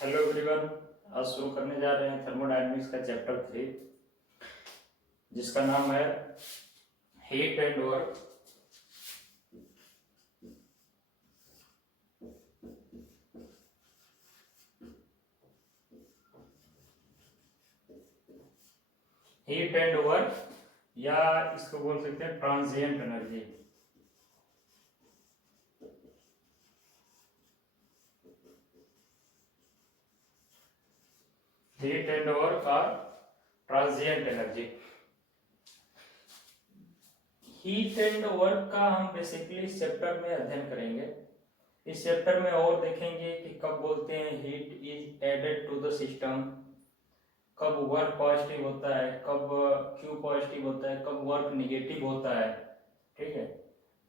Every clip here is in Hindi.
Hello everyone. आज शुरू करने जा रहे हैं थर्मोडायनेमिक्स का चैप्टर 3, जिसका नाम है heat and work. Heat and work या इसको बोल सकते हैं transient energy. Heat and work और transient energy. Heat and work का हम बेसिकली इस चैप्टर में अध्ययन करेंगे। इस चैप्टर में और देखेंगे कि कब बोलते हैं heat is added to the system, कब वर्क पॉजिटिव होता है, कब क्यू पॉजिटिव होता है, कब वर्क निगेटिव होता है। ठीक है,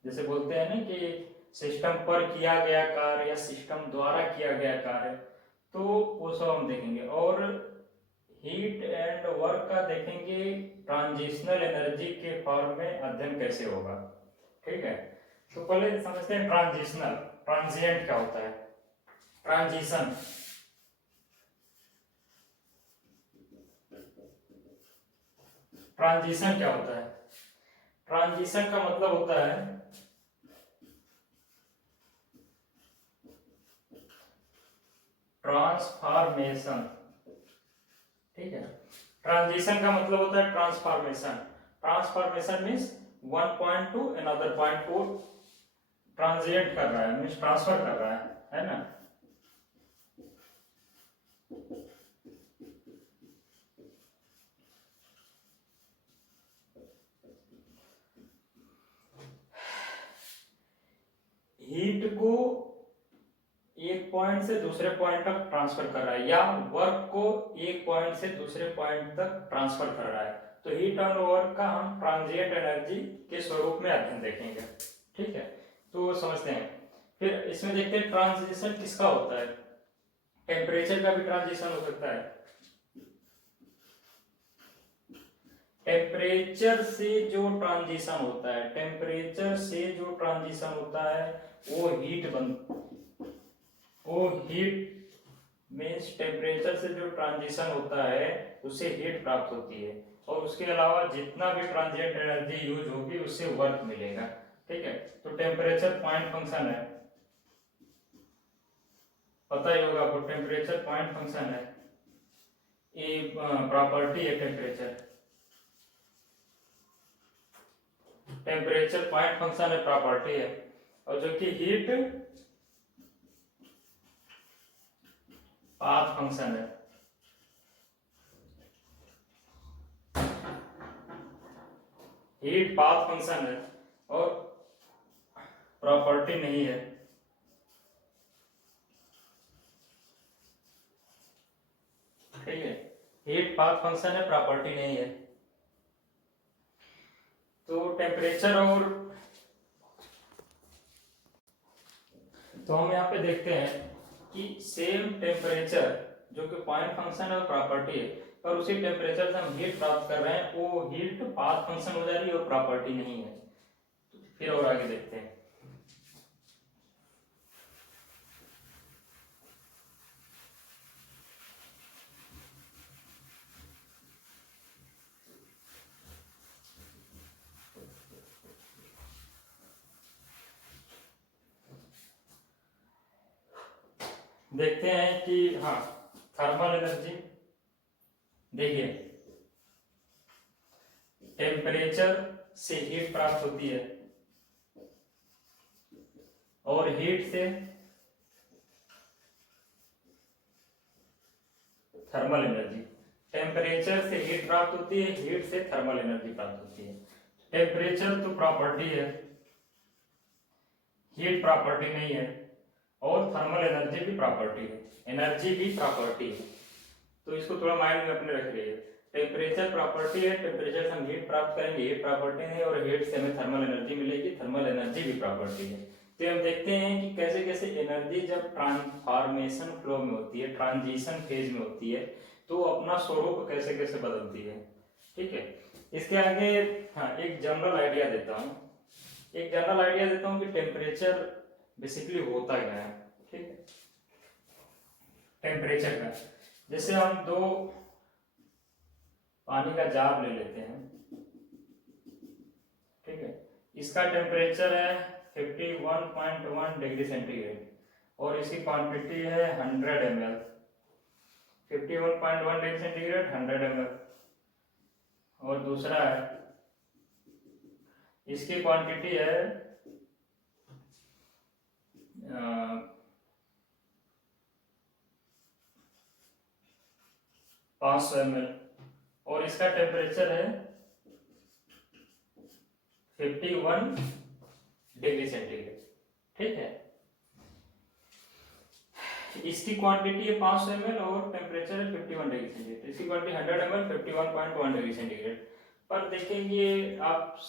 जैसे बोलते हैं ना कि सिस्टम पर किया गया कार्य या सिस्टम द्वारा किया गया कार्य, तो वो सब हम देखेंगे। और हीट एंड वर्क का देखेंगे ट्रांजिशनल एनर्जी के फॉर्म में अध्ययन कैसे होगा। ठीक है, तो पहले समझते हैं ट्रांजिशनल। ट्रांजिएंट क्या होता है? ट्रांजिशन ट्रांजिशन क्या होता है? ट्रांजिशन का मतलब होता है ट्रांसफॉर्मेशन। ठीक है, ट्रांजिशन का मतलब होता है transformation. Transformation means one point two another point को ट्रांजिएंट कर रहा है, मीन्स ट्रांसफर कर रहा है ना। हीट को एक पॉइंट से दूसरे पॉइंट तक ट्रांसफर कर रहा है या वर्क को एक पॉइंट से दूसरे पॉइंट तक ट्रांसफर कर रहा है। तो हीट एंड वर्क का हम ट्रांजिएंट एनर्जी के स्वरूप में अध्ययन देखेंगे। ठीक है, तो समझते हैं। फिर इसमें देखते हैं ट्रांजिशन किसका होता है। टेम्परेचर का भी ट्रांजिशन हो सकता है। टेम्परेचर से जो ट्रांजिशन होता है, टेम्परेचर से जो ट्रांजिशन होता है वो हीट मीन्स टेम्परेचर से जो ट्रांजिशन होता है उससे हीट प्राप्त होती है। और उसके अलावा जितना भी ट्रांजिएंट एनर्जी यूज होगी उससे वर्क मिलेगा। ठीक है, तो टेम्परेचर पॉइंट फंक्शन है, पता ही होगा आपको। टेम्परेचर पॉइंट फंक्शन है, ये प्रॉपर्टी है टेम्परेचर। टेम्परेचर पॉइंट फंक्शन है, प्रॉपर्टी है। और जो कि हीट पाथ फंक्शन है। हीट पाथ फंक्शन है और प्रॉपर्टी नहीं है। ठीक है, हीट पाथ फंक्शन है, प्रॉपर्टी नहीं है। तो टेम्परेचर और तो हम यहाँ पे देखते हैं कि सेम टेम्परेचर जो कि पॉइंट फंक्शन और प्रॉपर्टी है, पर उसी टेम्परेचर से हम हीट प्राप्त कर रहे हैं, वो हीट पाथ फंक्शन हो जा रही है और प्रॉपर्टी नहीं है। तो फिर और आगे देखते हैं। देखते हैं कि हाँ, थर्मल एनर्जी। देखिए, टेम्परेचर से हीट प्राप्त होती है और हीट से थर्मल एनर्जी। टेम्परेचर से हीट प्राप्त होती है, हीट से थर्मल एनर्जी प्राप्त होती है। टेम्परेचर तो प्रॉपर्टी है, हीट प्रॉपर्टी नहीं है, और थर्मल एनर्जी भी प्रॉपर्टी है, एनर्जी भी प्रॉपर्टी है। तो इसको थोड़ा माइंड में अपने रख लीजिए। टेम्परेचर प्रॉपर्टी है, टेम्परेचर से हम हीट प्राप्त करेंगे, हीट प्रॉपर्टी नहीं, और हीट से हमें थर्मल एनर्जी मिलेगी, थर्मल एनर्जी भी प्रॉपर्टी है। तो हम देखते हैं कि कैसे कैसे एनर्जी जब ट्रांसफॉर्मेशन फ्लो में होती है, ट्रांजिशन फेज में होती है, तो अपना स्वरूप कैसे कैसे बदलती है। ठीक है, इसके आगे हाँ एक जनरल आइडिया देता हूँ। कि टेम्परेचर बेसिकली होता क्या है। ठीक है, टेम्परेचर का। जैसे हम दो पानी का जार ले लेते हैं, ठीक है, इसका टेम्परेचर है 51.1 डिग्री सेंटीग्रेड और इसकी क्वांटिटी है 100 ml। 51.1 degree centigrade 100 ml। और दूसरा है, इसकी क्वांटिटी है 500 ml और इसका टेम्परेचर है 51 डिग्री सेंटीग्रेड, ठीक है। इसकी क्वांटिटी है 500 ml और टेम्परेचर है 51 डिग्री सेंटीग्रेड। इसकी क्वांटिटी 100 ml 51.1 डिग्री सेंटीग्रेड। पर देखेंगे आप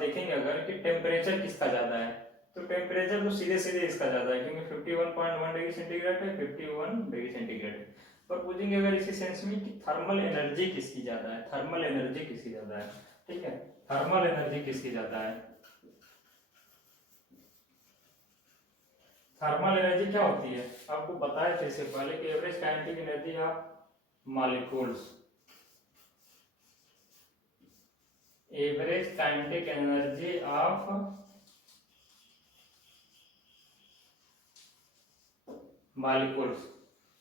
देखेंगे अगर कि टेम्परेचर किसका ज्यादा है, तो टेम्परेचर तो सीधे सीधे इसका ज्यादा है क्योंकि 51.1 डिग्री सेंटीग्रेड है, 51 डिग्री सेंटीग्रेड है। पर पूछेंगे अगर इसी सेंस में कि थर्मल एनर्जी किसकी ज्यादा है, थर्मल एनर्जी किसकी ज्यादा है, ठीक है, थर्मल एनर्जी किसकी ज्यादा है। थर्मल एनर्जी क्या होती है, आपको बताया था इससे पहले कि average kinetic energy of molecules, average kinetic energy of molecules,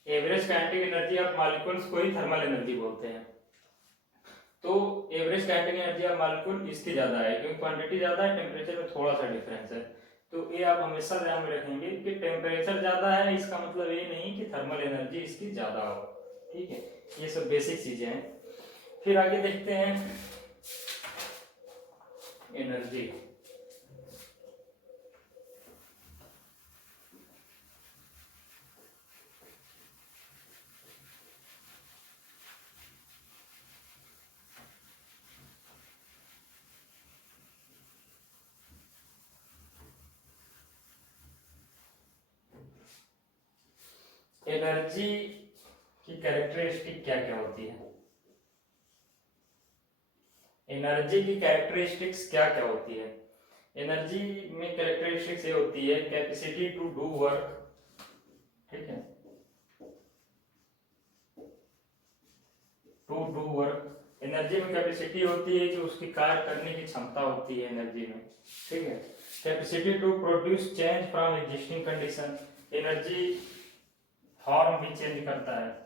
average kinetic energy of molecules को ही थर्मल एनर्जी बोलते हैं। तो average kinetic energy of molecule इसकी ज्यादा है क्योंकि क्वांटिटी ज्यादा है, टेम्परेचर में थोड़ा सा डिफरेंस है। तो ये आप हमेशा ध्यान में रखेंगे कि टेम्परेचर ज्यादा है इसका मतलब ये नहीं कि थर्मल एनर्जी इसकी ज्यादा हो, ठीक है। ये सब बेसिक चीजें हैं। फिर आगे देखते हैं एनर्जी। एनर्जी की कैरेक्टरिस्टिक क्या क्या होती है, एनर्जी की कैरेक्टरिस्टिक्स क्या क्या होती है। एनर्जी में कैरेक्टरिस्टिक्स ये होती है कैपेसिटी टू डू वर्क, ठीक है, टू डू वर्क। एनर्जी में कैपेसिटी होती है कि उसकी कार्य करने की क्षमता होती है एनर्जी में, ठीक है। Capacity to produce change from existing condition, energy form भी चेंज करता है,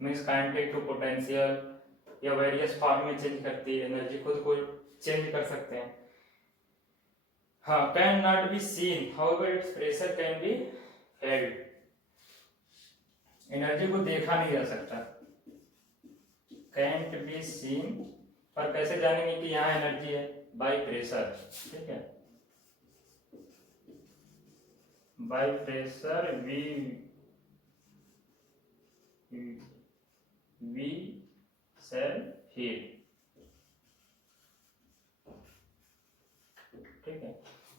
मीन्स काइनेटिक टू पोटेंशियल या वेरियस फॉर्म में चेंज करती है, एनर्जी खुद को चेंज कर सकते हैं। हाँ, can not be seen however it's pressure can be failed, energy को देखा नहीं जा सकता, कैंट बी सीन, पर कैसे जानेंगे कि यहाँ एनर्जी है, बाय प्रेशर, ठीक है, by pressure we sell heat, ठीक है।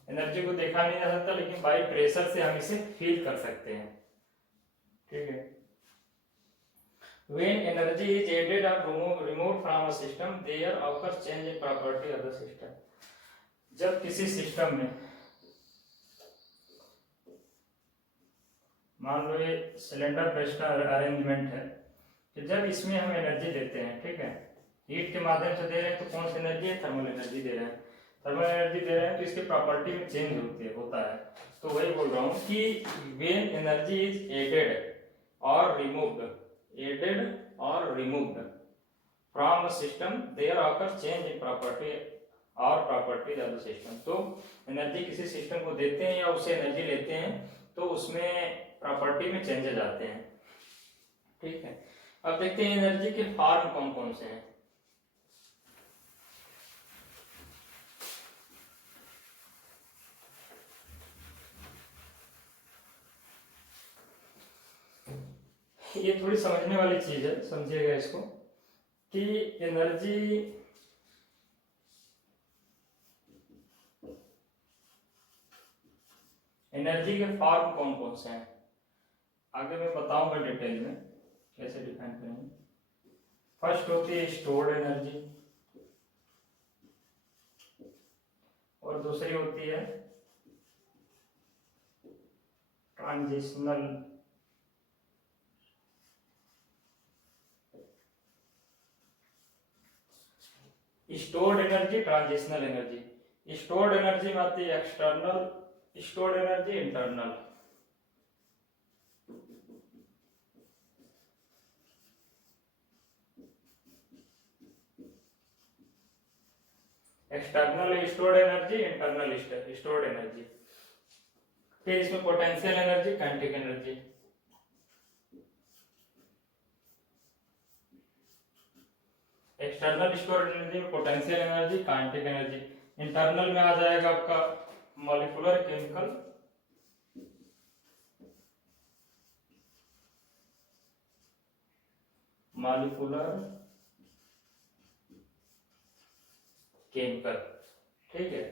एनर्जी को देखा नहीं जा सकता लेकिन बाय प्रेशर से हम इसे फील कर सकते हैं, ठीक है। When energy is added or removed from a system, there occurs change in property of the system. जब किसी सिस्टम में मान लो ये सिलेंडर प्रेस का अरेंजमेंट है, कि जब इसमें हम एनर्जी देते हैं, ठीक है, हीट के माध्यम से दे रहे हैं तो कौन सी एनर्जी है, थर्मल एनर्जी दे रहे हैं। थर्मल एनर्जी दे रहे हैं तो इसके प्रॉपर्टी में चेंज होता है। तो वही बोल रहा हूँ कि when energy is added or removed from a system, there occurs change in property और properties of the system। तो एनर्जी किसी सिस्टम को देते हैं या उससे एनर्जी लेते हैं तो उसमें प्रॉपर्टी में चेंजेस आते हैं, ठीक है। अब देखते हैं एनर्जी के फॉर्म कौन कौन से हैं। ये थोड़ी समझने वाली चीज है, समझिएगा इसको कि एनर्जी के फॉर्म कौन कौन से हैं, आगे मैं बताऊंगा डिटेल में कैसे डिफाइन करेंगे। फर्स्ट होती है स्टोर्ड एनर्जी और दूसरी होती है transitional stored energy, transitional energy. Stored energy में आती है external stored energy, internal. External stored energy, internal stored energy. फिर इसमें potential energy, kinetic energy. External stored energy में potential energy, kinetic energy. Internal में आ जाएगा आपका मॉलिक्यूलर केमिकल, ठीक है,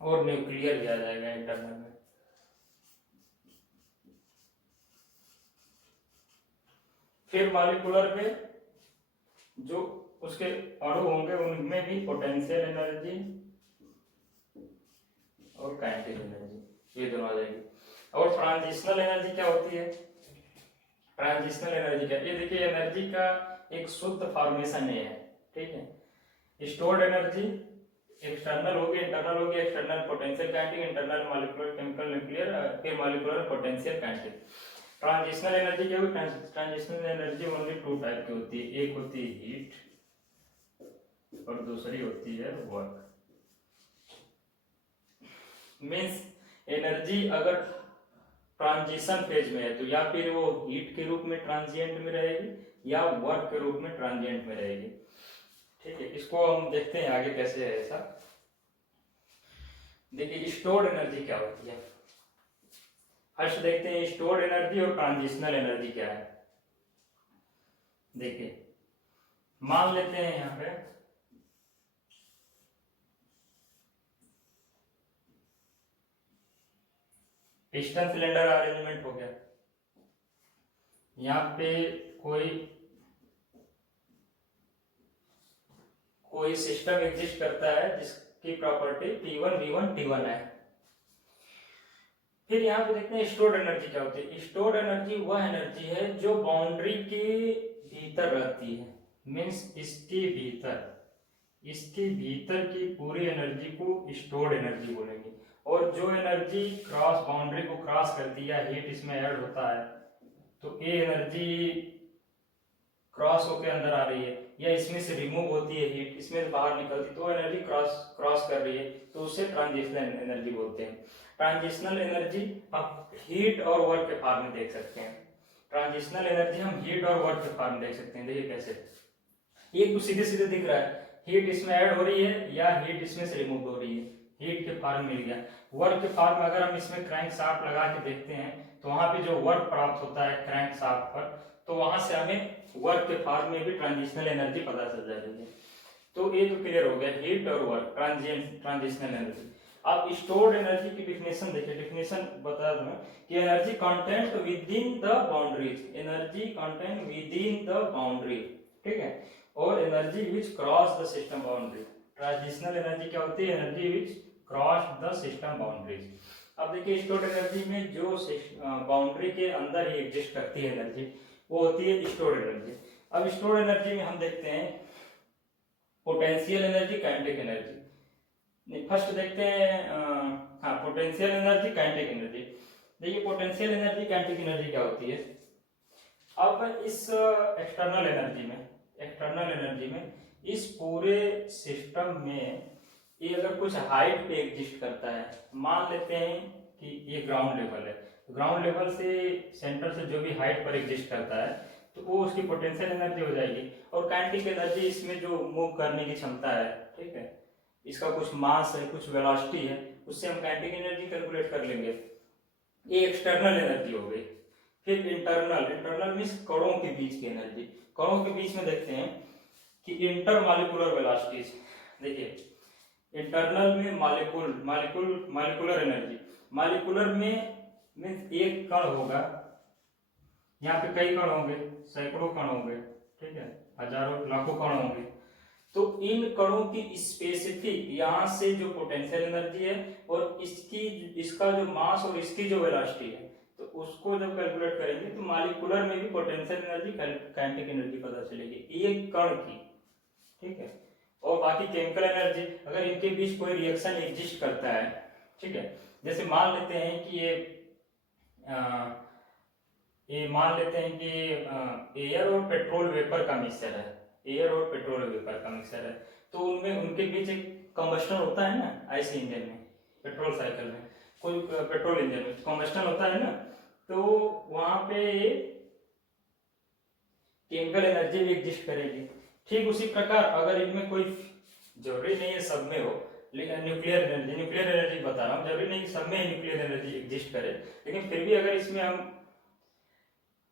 और न्यूक्लियर भी आ जाएगा इंटरनल में। फिर मॉलिक्यूलर में जो उसके अणु होंगे उनमें भी पोटेंशियल एनर्जी और काइनेटिक एनर्जी, ये दोनों आ जाएगी। और ट्रांजिशनल एनर्जी क्या होती है? ट्रांजिशनल एनर्जी क्या, ये देखिए एनर्जी का एक शुद्ध फॉर्मेशन है, ठीक है। स्टोर्ड एनर्जी एक्सटर्नल होगी, इंटरनल होगी। External potential kinetic, internal molecular chemical nuclear, फिर molecular potential kinetic. Transitional energy क्या होगी? Transitional energy only two type की होती है, एक होती है हीट और दूसरी होती है वर्क। मींस एनर्जी अगर ट्रांजिशन फेज में है तो या फिर वो हीट के रूप में ट्रांजिएंट में रहेगी या वर्क के रूप में ट्रांजिएंट में रहेगी, ठीक है। इसको हम देखते हैं आगे कैसे है ऐसा। देखिए स्टोर्ड एनर्जी क्या होती है, फर्स्ट देखते हैं स्टोर्ड एनर्जी और ट्रांजिशनल एनर्जी क्या है। देखिए मान लेते हैं यहां पे पिस्टन सिलेंडर अरेंजमेंट हो गया, यहाँ पे कोई सिस्टम एग्जिस्ट करता है जिसकी प्रॉपर्टी P1 V1 T1 है। फिर यहाँ पे देखते हैं स्टोर्ड एनर्जी क्या होती है। स्टोर्ड एनर्जी वह एनर्जी है जो बाउंड्री के भीतर रहती है, मीन्स इसके भीतर की पूरी एनर्जी को स्टोर्ड एनर्जी बोलेंगे। और जो एनर्जी क्रॉस बाउंड्री को क्रॉस करती है, हीट इसमें ऐड होता है, तो ये एनर्जी क्रॉस होकर अंदर आ रही है या इसमें से रिमूव होती है, हीट इसमें से बाहर निकलती, तो एनर्जी क्रॉस कर रही है, तो उसे ट्रांजिशनल एनर्जी बोलते हैं। ट्रांजिशनल एनर्जी आप हीट और वर्क के फॉर्म में देख सकते हैं। ट्रांजिशनल एनर्जी हम हीट और वर्क के फॉर्म में देख सकते हैं। देखिए कैसे, ये कुछ सीधे सीधे दिख रहा है, हीट इसमें ऐड हो रही है या हीट इसमें से रिमूव हो रही है, हीट के फॉर्म मिल गया। वर्क के फॉर्म में अगर हम इसमें क्रैंक शाफ्ट लगा के देखते हैं तो वहां पे जो वर्क प्राप्त होता है क्रैंक शाफ्ट पर, तो वहां से हमें वर्क के फॉर्म में भी ट्रांजिशनल एनर्जी पता चल जाएगी। तो ये तो क्लियर हो गया, हीट और वर्क ट्रांजिशनल एनर्जी। अब स्टोर्ड एनर्जी की डिफिनेशन देखिए, डिफिनेशन बता दूं कि energy content with in the boundaries, energy content with in the boundary, ठीक है, और energy which cross the system boundary. Transitional energy क्या होती है? Energy which cross the system boundaries. अब देखिए स्टोर्ड एनर्जी में जो बाउंड्री के अंदर ही एग्जिस्ट करती है एनर्जी, वो होती है स्टोर्ड एनर्जी। अब स्टोर्ड एनर्जी में हम देखते हैं potential energy, kinetic energy. First देखते हैं हाँ, पोटेंशियल एनर्जी, काइनेटिक एनर्जी। देखिए पोटेंशियल एनर्जी, काइनेटिक एनर्जी क्या होती है। अब इस एक्सटर्नल एनर्जी में इस पूरे सिस्टम में ये अगर कुछ हाइट पे एग्जिस्ट करता है, मान लेते हैं कि ये ग्राउंड लेवल है, ग्राउंड लेवल से सेंटर से जो भी हाइट पर एग्जिस्ट करता है तो वो उसकी पोटेंशियल एनर्जी हो जाएगी। और काइनेटिक एनर्जी इसमें जो मूव करने की क्षमता है, ठीक है, इसका कुछ मास है, कुछ वेलोसिटी है, उससे हम काइनेटिक एनर्जी कैलकुलेट कर लेंगे। ये एक्सटर्नल एनर्जी हो गई। फिर इंटरनल मीन्स कणों के बीच की एनर्जी। कणों के बीच में देखते हैं कि इंटरमॉलिक्यूलर वेलोसिटीज। देखिए इंटरनल में मॉलिक्यूलर एनर्जी, मॉलिक्यूलर में मीन्स एक कण होगा, यहाँ पे कई कण होंगे, सैकड़ों कण होंगे, ठीक है, हजारों लाखों कण होंगे, तो इन कणों की स्पेसिफिक यहाँ से जो पोटेंशियल एनर्जी है और इसका जो मास और इसकी जो वेलोसिटी है, तो उसको जब कैलकुलेट करेंगे तो मॉलिक्यूलर में भी पोटेंशियल एनर्जी काइनेटिक एनर्जी पता चलेगी एक कण की, ठीक है। और बाकी केमिकल एनर्जी, अगर इनके बीच कोई रिएक्शन एग्जिस्ट करता है, ठीक है, जैसे मान लेते हैं कि ये मान लेते हैं कि एयर और पेट्रोल वेपर का मिक्सचर है, एयर और पेट्रोल वेपर का मिक्सचर है, तो उनमें उनके बीच एक कंबस्टन होता है ना, आईसी इंजन में, पेट्रोल साइकिल में, कोई पेट्रोल इंजन में कंबस्टन होता है ना, तो वहां पे केमिकल एनर्जी भी एग्जिस्ट करेगी। ठीक उसी प्रकार अगर इनमें कोई, जरूरी नहीं है सब में हो, लेकिन न्यूक्लियर एनर्जी बता रहा हूँ, जरूरी नहीं सब में न्यूक्लियर एनर्जी एग्जिस्ट करे, लेकिन फिर भी अगर इसमें हम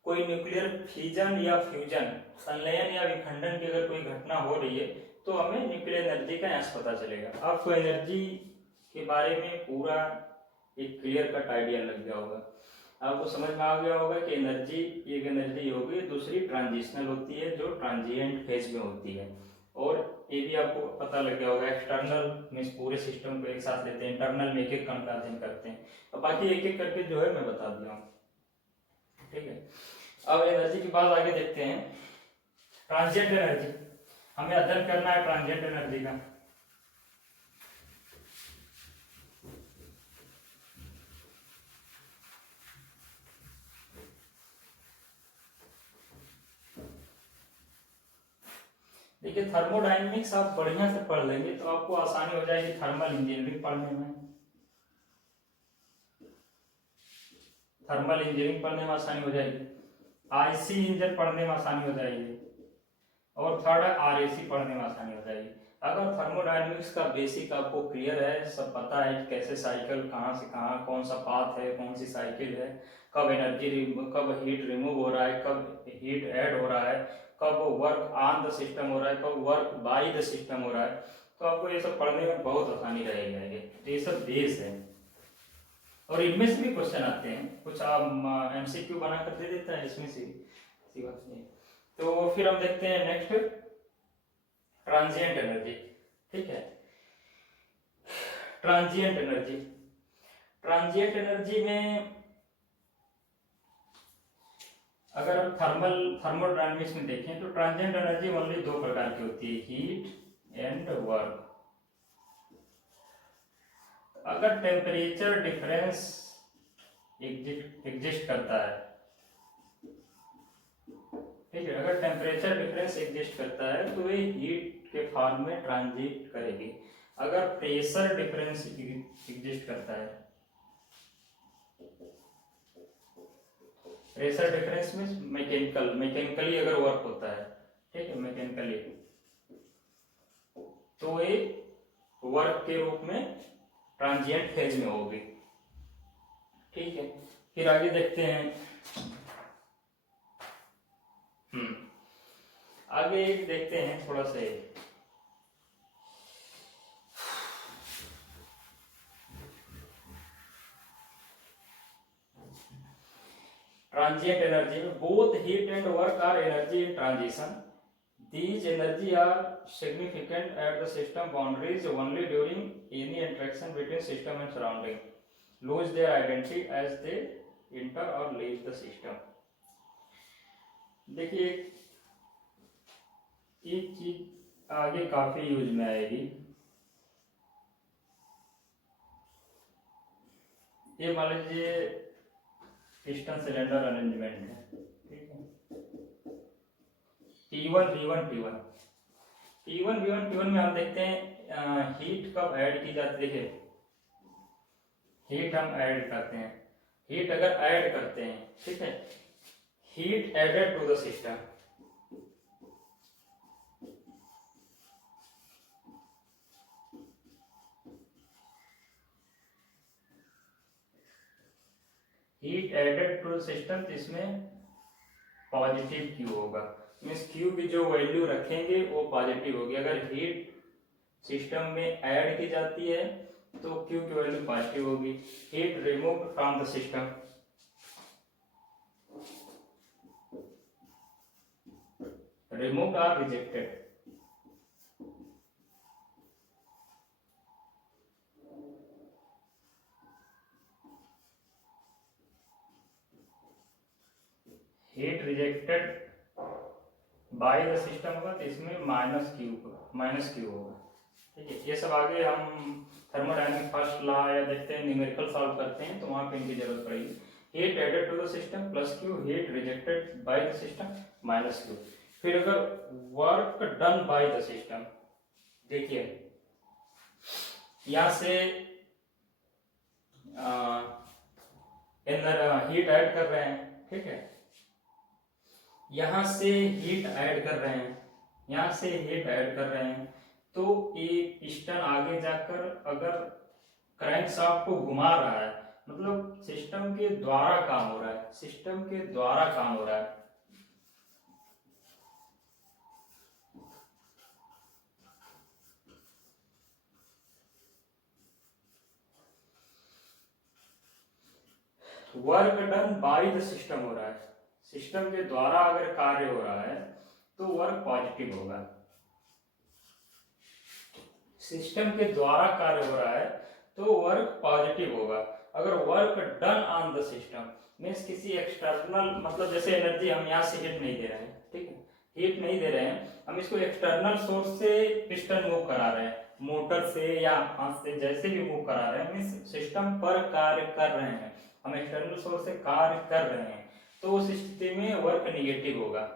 कोई न्यूक्लियर फिजन या फ्यूजन, संलयन या विखंडन की अगर कोई घटना हो रही है, तो हमें न्यूक्लियर एनर्जी का यहाँ पता चलेगा। आपको एनर्जी के बारे में पूरा एक क्लियर कट आइडिया लग गया होगा, आपको समझ में आ गया होगा कि एनर्जी एक एनर्जी होगी, दूसरी ट्रांजिशनल होती है जो ट्रांजिएंट फेज में होती है, और ये भी आपको पता लग गया होगा एक्सटर्नल में पूरे सिस्टम को एक साथ लेते हैं, इंटरनल में एक एक कण का अध्ययन करते हैं, तो बाकी एक एक करके जो है मैं बता दिया हूँ, ठीक है। अब एनर्जी की बात आगे देखते हैं, ट्रांजिएंट एनर्जी, हमें अध्ययन करना है ट्रांजिएंट एनर्जी का। देखिए थर्मोडायनेमिक्स आप बढ़िया से पढ़ लेंगे तो आपको आसानी हो जाएगी थर्मल इंजीनियरिंग पढ़ने में, थर्मल इंजीनियरिंग पढ़ने में आसानी हो जाएगी, आईसी इंजन पढ़ने में आसानी हो जाएगी, और थर्ड आरएसी पढ़ने में आसानी हो जाएगी। अगर थर्मोडायनेमिक्स का बेसिक आपको क्लियर है, सब पता है कैसे साइकिल कहाँ से कहाँ, कौन सा पाथ है, कौन सी साइकिल है, कब एनर्जी, कब हीट रिमूव हो रहा है, कब हीट ऐड हो रहा है, कब वर्क ऑन द सिस्टम हो रहा है, कब वर्क बाय द सिस्टम हो रहा है, तो आपको ये सब पढ़ने में बहुत आसानी रहेगी। ये सब बेस है और इनमें से भी क्वेश्चन आते हैं, कुछ आप एमसीक्यू बना कर दे देता है इसमें से, ऐसी बात नहीं। तो फिर हम देखते हैं नेक्स्ट ट्रांजिएंट एनर्जी, ठीक है। ट्रांजिएंट एनर्जी, ट्रांजिएंट एनर्जी में अगर हम थर्मोडायनेमिक्स में देखें तो ट्रांजिएंट एनर्जी ओनली दो प्रकार की होती है, हीट एंड वर्क। अगर टेम्परेचर डिफरेंस एग्जिस्ट करता है, ठीक है, अगर टेम्परेचर डिफरेंस एग्जिस्ट करता है तो ये हीट के फॉर्म में ट्रांजिट करेगी। अगर प्रेशर डिफरेंस एग्जिस्ट करता है, प्रेशर डिफरेंस में मैकेनिकली अगर वर्क होता है, ठीक है, मैकेनिकली, तो ये वर्क के रूप में ट्रांजिएंट फेज में होगी, ठीक है। फिर आगे देखते हैं, आगे एक देखते हैं थोड़ा से, ट्रांजिएंट एनर्जी में both heat and work are energy in transition, these energy are significant at the system boundaries only during any interaction between system and surrounding, lose their identity as they enter or leave the system। देखिए एक चीज आगे काफी यूज में आएगी, ये मान लीजिए पिस्टन सिलेंडर अरेंजमेंट है, ठीक है, T1 V1 T1 T1 V1 T1 में हम देखते हैं हीट कब ऐड की जाती है, हीट हम ऐड करते हैं, हीट अगर ऐड करते हैं, ठीक है, heat added to the system, heat added to the system, इसमें पॉजिटिव क्यू होगा, मीन्स क्यू की जो वैल्यू रखेंगे वो पॉजिटिव होगी। अगर हीट सिस्टम में ऐड की जाती है तो क्यू की वैल्यू पॉजिटिव होगी। Heat remove from the system, remove or rejected, heat rejected by the system होगा तो इसमें माइनस क्यू होगा। ठीक है, ये सब आगे हम थर्मोडायनेमिक फर्स्ट लॉ या देखते हैं न्यूमेरिकल सॉल्व करते हैं तो वहां पे इनकी जरूरत पड़ेगी। Heat added to the system plus Q, heat rejected by the system minus Q. फिर अगर work done by the system, देखिए यहां से हीट ऐड कर रहे हैं, ठीक है, यहां से हीट ऐड कर रहे हैं, यहां से हीट ऐड कर रहे हैं, तो ये पिस्टन आगे जाकर अगर क्रैंक शाफ्ट को घुमा रहा है, मतलब सिस्टम के द्वारा काम हो रहा है, सिस्टम के द्वारा काम हो रहा है। Work done by the system हो रहा है, सिस्टम के द्वारा अगर कार्य हो रहा है तो वर्क पॉजिटिव होगा। सिस्टम के द्वारा कार्य हो रहा है तो वर्क पॉजिटिव होगा। अगर work done on the system means किसी एक्सटर्नल, मतलब जैसे एनर्जी हम यहाँ से हीट नहीं दे रहे हैं, ठीक है, हीट नहीं दे रहे हैं, हम इसको एक्सटर्नल सोर्स से पिस्टन मूव करा रहे हैं, मोटर से या हाथ से जैसे भी मूव करा रहे हैं, मीन्स सिस्टम पर कार्य कर रहे हैं, हम एक्सटर्नल सोर्स से कार्य कर रहे हैं, तो उस स्थिति में वर्क निगेटिव होगा।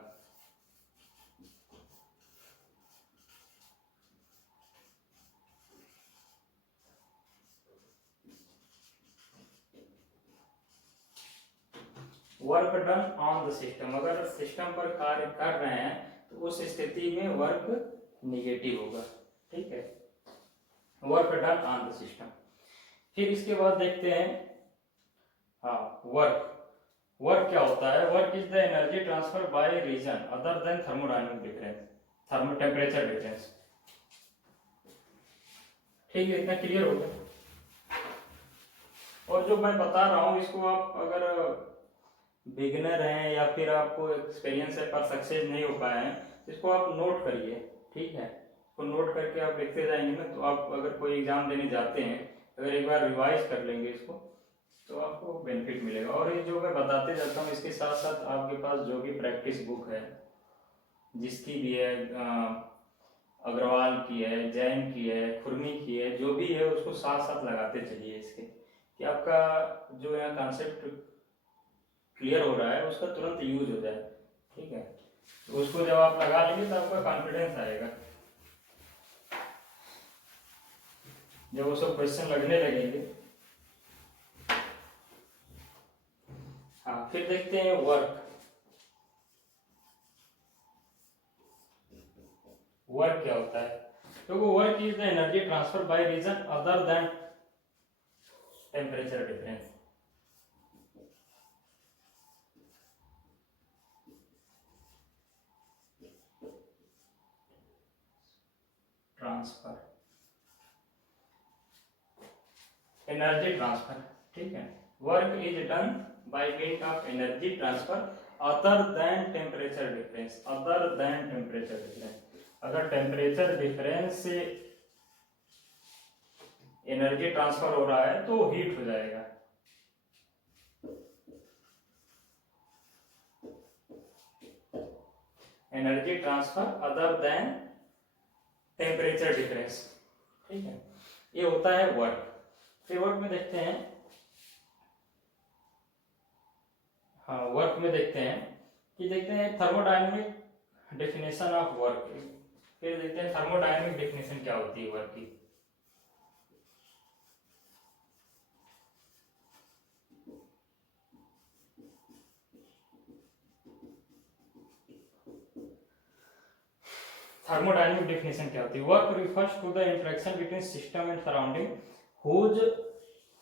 Work done on the system, अगर सिस्टम पर कार्य कर रहे हैं तो उस स्थिति में वर्क निगेटिव होगा। ठीक है, work done on the system. फिर इसके बाद देखते हैं, हाँ, वर्क क्या होता है? Work is the energy transfer by reason other than thermodynamic difference, thermo temperature difference. ठीक है, इतना क्लियर हो गया। और जो मैं बता रहा हूँ इसको आप अगर बिगिनर हैं या फिर आपको एक्सपीरियंस है पर सक्सेस नहीं हो पाए हैं, इसको आप नोट करिए। ठीक है, इसको नोट करके आप लिखते जाएंगे ना, तो आप अगर कोई एग्जाम देने जाते हैं, अगर एक बार रिवाइज कर लेंगे इसको तो आपको बेनिफिट मिलेगा। और ये जो मैं बताते जाता हूँ इसके साथ साथ आपके पास जो भी प्रैक्टिस बुक है, जिसकी भी है, अग्रवाल की है, जैन की है, खुरमी की है, जो भी है उसको साथ साथ लगाते चलिए इसके, कि आपका जो यहाँ कॉन्सेप्ट क्लियर हो रहा है उसका तुरंत यूज हो जाए। ठीक है, तो उसको जब आप लगा लेंगे तो आपका कॉन्फिडेंस आएगा। जब वो सब क्वेश्चन लगने लगेंगे। हाँ, फिर देखते हैं वर्क। वर्क क्या होता है? तो work is the energy transfer by reason other than temperature difference. Transfer, energy transfer. ठीक है, work is done by means of energy transfer other than temperature difference, other than temperature difference. अगर टेम्परेचर डिफरेंस से एनर्जी ट्रांसफर हो रहा है तो हीट हो जाएगा। Energy transfer other than temperature difference. ठीक है, ये होता है वर्क। फिर वर्क में देखते हैं, हाँ, वर्क में देखते हैं कि देखते हैं थर्मोडायनेमिक डेफिनेशन ऑफ वर्क। फिर देखते हैं थर्मोडायनेमिक डेफिनेशन क्या होती है वर्क की। थर्मोडायनेमिक डेफिनेशन क्या होती है? Work refers to the interaction between system and surrounding whose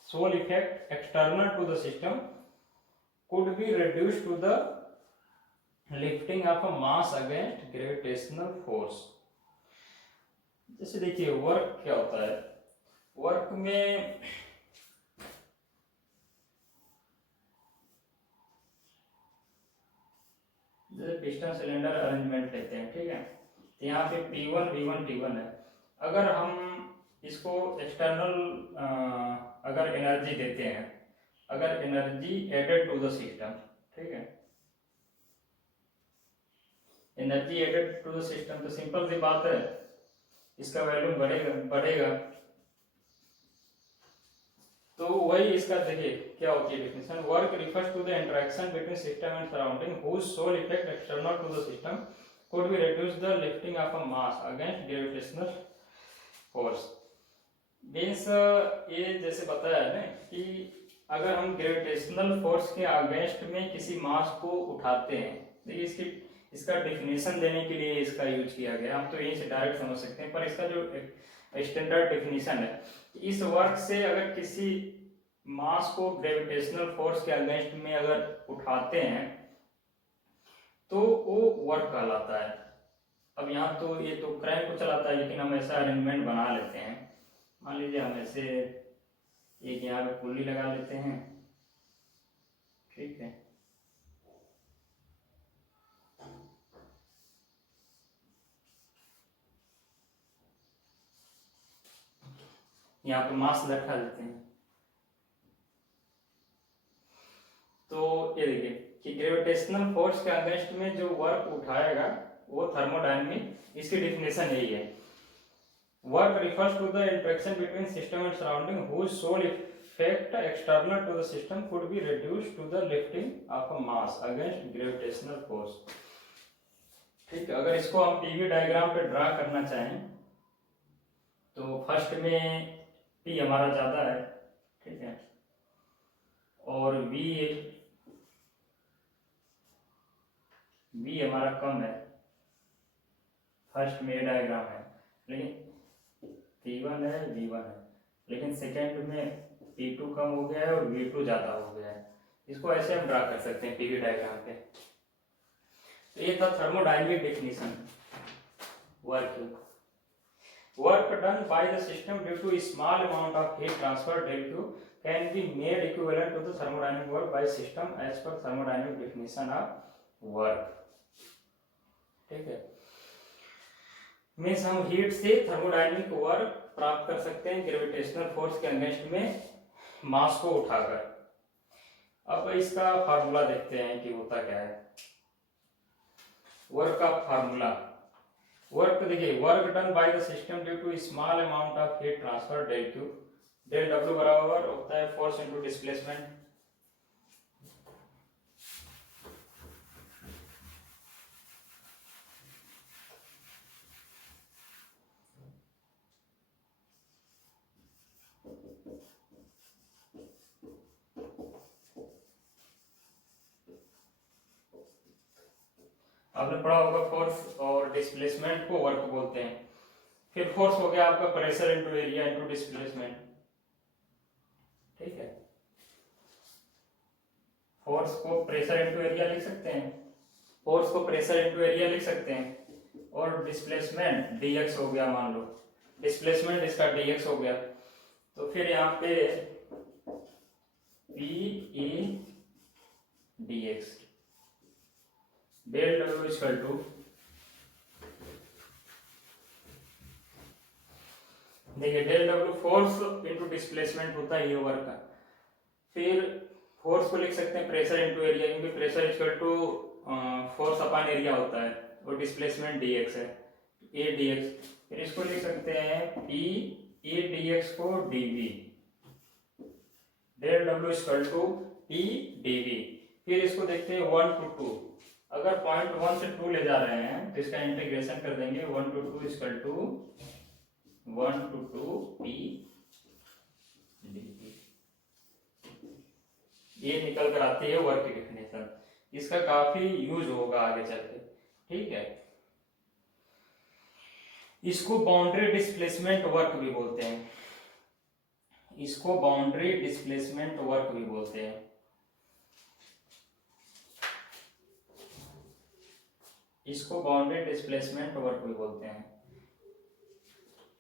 sole effect external to the system could be reduced to the lifting of a mass against gravitational force। जैसे देखिए वर्क क्या होता है? वर्क में जैसे पिस्टन सिलेंडर अरेंजमेंट लेते हैं, ठीक है, तो यहाँ पे P1 V1 T1 है। अगर हम इसको एक्सटर्नल अगर एनर्जी देते हैं, अगर energy added to the system, ठीक है, energy added to the system, तो सिंपल सी बात है, इसका वैल्यू बढ़ेगा। तो वही इसका देखिए क्या होती है definition, work refers to the interaction between system and surrounding whose sole effect external to the system could be reduce the lifting of a mass against gravitational force. मीन्स ये जैसे बताया है ना कि अगर हम ग्रेविटेशनल फोर्स के अगेंस्ट में किसी मास को उठाते हैं, देखिए इसका डेफिनेशन देने के लिए इसका यूज किया गया, हम तो यहीं से डायरेक्ट समझ सकते हैं, पर इसका जो स्टैंडर्ड डेफिनेशन है, इस वर्क से अगर किसी मास को ग्रेविटेशनल फोर्स के अगेंस्ट में अगर उठाते हैं तो वो वर्क कहलाता है। अब यहाँ तो ये तो क्रैंक को चलाता है, लेकिन हम ऐसा अरेंजमेंट बना लेते हैं, मान लीजिए हम ऐसे एक यहाँ पे पुल्ली लगा लेते हैं, ठीक है, यहाँ पे मास रखा देते हैं। तो ये देखिए कि ग्रेविटेशनल फोर्स के अगेंस्ट में जो वर्क उठाएगा वो थर्मोडायनेमिक, इसकी डेफिनेशन यही है, work refers to the interaction between system and surrounding whose sole effect external to the system could be reduced to the lifting of a mass against gravitational force. ठीक है, अगर इसको हम पीवी डायग्राम पे ड्रा करना चाहें तो फर्स्ट में पी हमारा ज्यादा है, ठीक है, और वी हमारा कम है, फर्स्ट में डायग्राम है, लेकिन P1 है V1 है, लेकिन सेकेंड में P2 कम हो गया है और V2 ज्यादा हो गया है। इसको ऐसे हम ड्रा कर सकते हैं पीवी डायग्राम पे। तो ये था thermodynamic definition. Work done by the system due to small amount of heat transfer del Q can be made equivalent to the thermodynamic work by system as per thermodynamic definition of work. ठीक है, मीन्स हम हीट से थर्मोडायनेमिक वर्क प्राप्त कर सकते हैं ग्रेविटेशनल फोर्स के अगेंस्ट में मास को उठाकर। अब इसका फार्मूला देखते हैं कि होता क्या है। वर्क का फार्मूला, वर्क देखिए, work done by the system due to small amount of heat transfer del Q, del W बराबर होता है फोर्स इनटू डिस्प्लेसमेंट। आपने पढ़ा होगा फोर्स और डिस्प्लेसमेंट को वर्क बोलते हैं। फिर फोर्स हो गया आपका pressure into area into displacement. ठीक है, फोर्स को प्रेशर इनटू एरिया लिख सकते हैं, फोर्स को प्रेशर इनटू एरिया लिख सकते हैं, और डिस्प्लेसमेंट dx हो गया, मान लो डिस्प्लेसमेंट इसका dx हो गया, तो फिर यहाँ पे P E dx del W equal to, देखिए del W force into displacement होता है ये वर्क का। फिर फोर्स को लिख सकते हैं प्रेशर इनटू एरिया, क्योंकि pressure equal to force upon area होता है, और डिस्प्लेसमेंट dx है, a dx। फिर इसको लिख सकते हैं P A dx को dv, del W equal to P dv। फिर इसको देखते हैं 1 to 2, अगर पॉइंट 1 से 2 ले जा रहे हैं तो इसका इंटीग्रेशन कर देंगे, 1 to 2 equal to 1 to 2 P dv। ये निकल कर आती है वर्क की डेफिनेशन, इसका काफी यूज होगा आगे चल के। ठीक है, इसको बाउंड्री डिस्प्लेसमेंट वर्क भी बोलते हैं, इसको बाउंड्री डिस्प्लेसमेंट वर्क भी बोलते हैं। इसको बाउंड्री डिस्प्लेसमेंट वर्क भी बोलते हैं,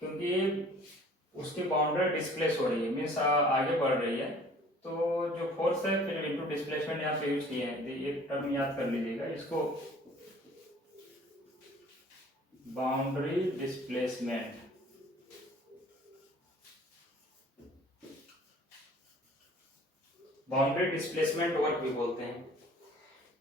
क्योंकि उसकी बाउंड्री डिस्प्लेस हो रही है, मीन्स आगे बढ़ रही है, तो जो फोर्स है फिर इनटू डिस्प्लेसमेंट यहाँ पे यूज किए हैं, एक टर्म याद कर लीजिएगा इसको, boundary displacement. Boundary displacement work भी बोलते हैं।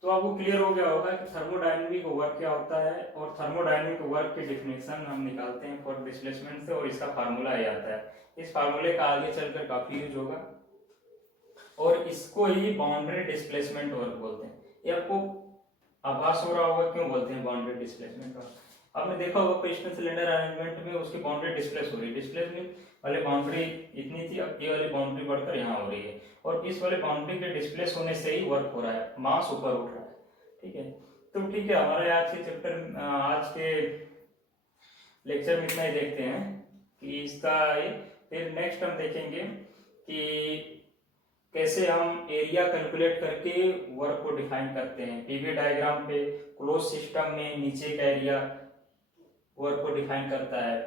तो आपको क्लियर हो गया होगा कि थर्मोडायनेमिक वर्क क्या होता है, और थर्मोडायनेमिक वर्क की डिफिनेशन हम निकालते हैं फॉर डिस्प्लेसमेंट से, और इसका फार्मूला ये आता है। इस फार्मूले का आगे चलकर काफी यूज होगा, और इसको ही बाउंड्री डिस्प्लेसमेंट वर्क बोलते हैं। ये आपको आभास हो रहा होगा क्यों बोलते हैं बाउंड्री डिस्प्लेसमेंट वर्क। आपने देखा होगा पिस्टन सिलेंडर अरेंजमेंट में उसकी बाउंड्री डिस्प्लेस हो रही है, डिस्प्लेसमेंट वाले बाउंड्री इतनी थी, अब ये वाली बाउंड्री बढ़कर यहाँ हो रही है, और इस वाले बाउंड्री के डिस्प्लेस होने से ही वर्क हो रहा है, मास ऊपर उठ रहा है। ठीक है, तो ठीक है, हमारे आज के चैप्टर, आज के लेक्चर में इतना ही देखते हैं कि इसका ये, फिर नेक्स्ट हम देखेंगे कि कैसे हम एरिया कैलकुलेट करके वर्क को डिफाइन करते हैं। पीवी डायग्राम पे क्लोज सिस्टम में नीचे का एरिया वर्क को डिफाइन करता है,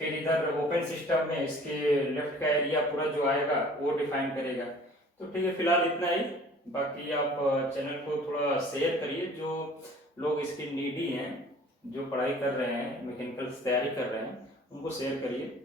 फिर इधर ओपन सिस्टम में इसके लेफ्ट का एरिया पूरा जो आएगा वो डिफाइन करेगा। तो ठीक है, फिलहाल इतना ही। बाकी आप चैनल को थोड़ा शेयर करिए, जो लोग इसके नीडी हैं, जो पढ़ाई कर रहे हैं, मैकेनिकल तैयारी कर रहे हैं, उनको शेयर करिए।